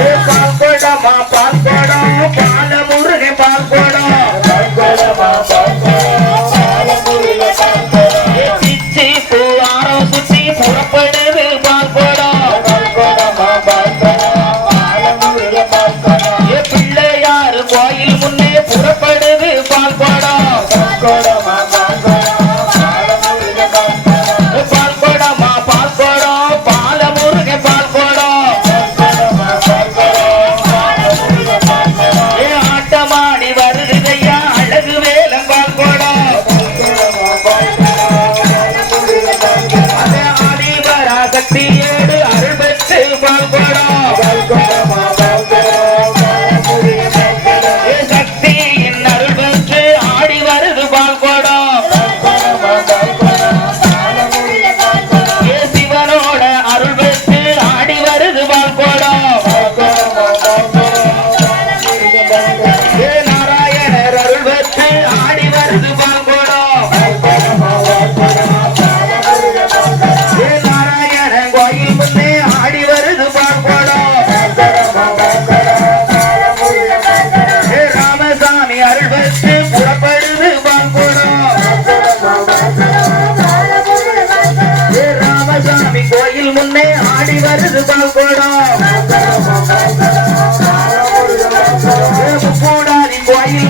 ஏ பால் குடமா பால் குடம் பால முருகன் பால் குடம் ஏ பிச்சி பூவாரம் சுத்தி புறப்படுது பால் குடம் ஏ பிள்ளையாரு கோயில் முன்னே புறப்படுது பால் குடம்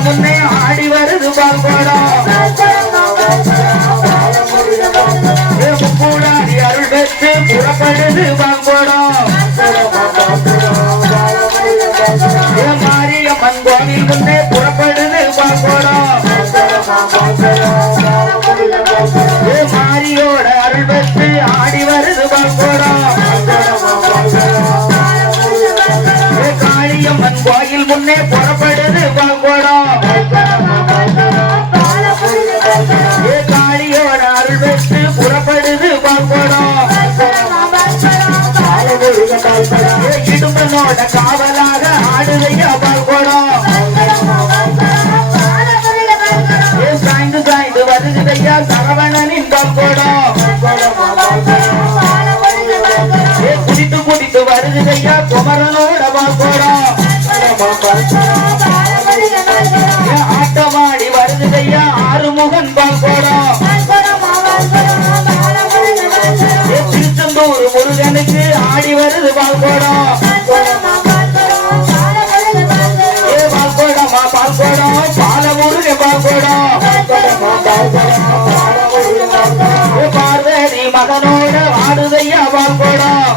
முன்னே ஆடி வருது பால் குடம் அருள் பெற்று புறப்படுது பால் குடம் ஏ மாரியம்மன் கோவில் முன்னே புறப்படுது பால் குடம் மாரியோட அருள் பெற்று ஆடி வருது பால் இடும்பனோட காவலாக ஆடுதையா பால் சாய்ந்து சாய்ந்து வருகுதையா சரவணனின் பால் குடித்து குடித்து வருகுதையா குமரனோட பால் குடம். ஏ ஆட்டமாடி வருகுதையா ஆறுமுகன் பால் மானோட மகனோட ஆடுதையா பால் குடம்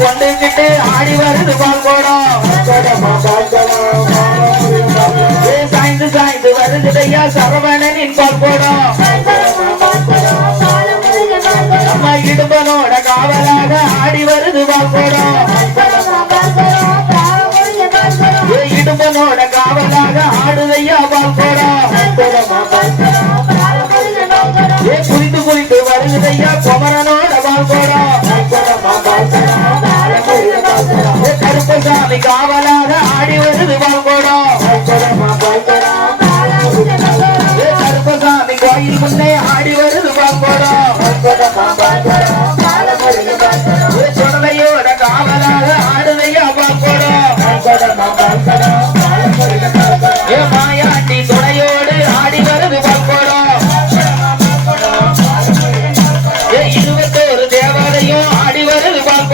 கொண்டுகிட்டு ஆடி வருது பால் சாய்ந்து சாய்ந்து வருகுதையா சரவணனின் பார்ப்போடா குடம் நம்ம இடும்பனோட காவலாக ஆடி வருது பால் குடம் இடும்பனோட காவலாக ஆடுதையா பால் முன்னே ஆடி வருது பால் குடம் ஏ சுடலையோட காவலாக ஆடுதையா பால் குடம் ஏ மாயாண்டி துணையோடு ஆடி வருது பால் குடம் ஏ இருபத்தோரு தேவாலயம் ஆடி வருது பால்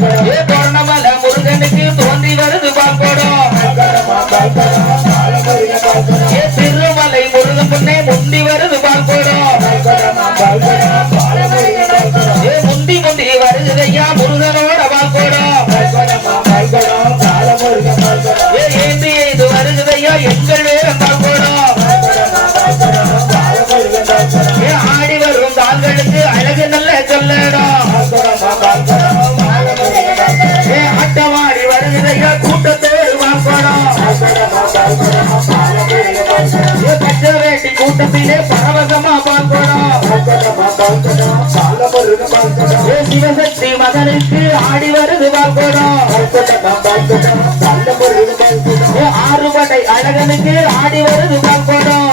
Yeah. சிவசக்தி மகனுக்கு ஆடி வருது பால்கோடம் ஆறுபடை அழகனுக்கு ஆடி வருது பால்கோடம்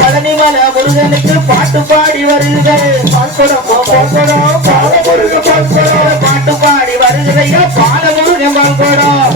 பழனிமல முருகனுக்கு பாட்டு பாடி வருகிறது பாட்டு பாடி பால முருகன் பால்கோடம்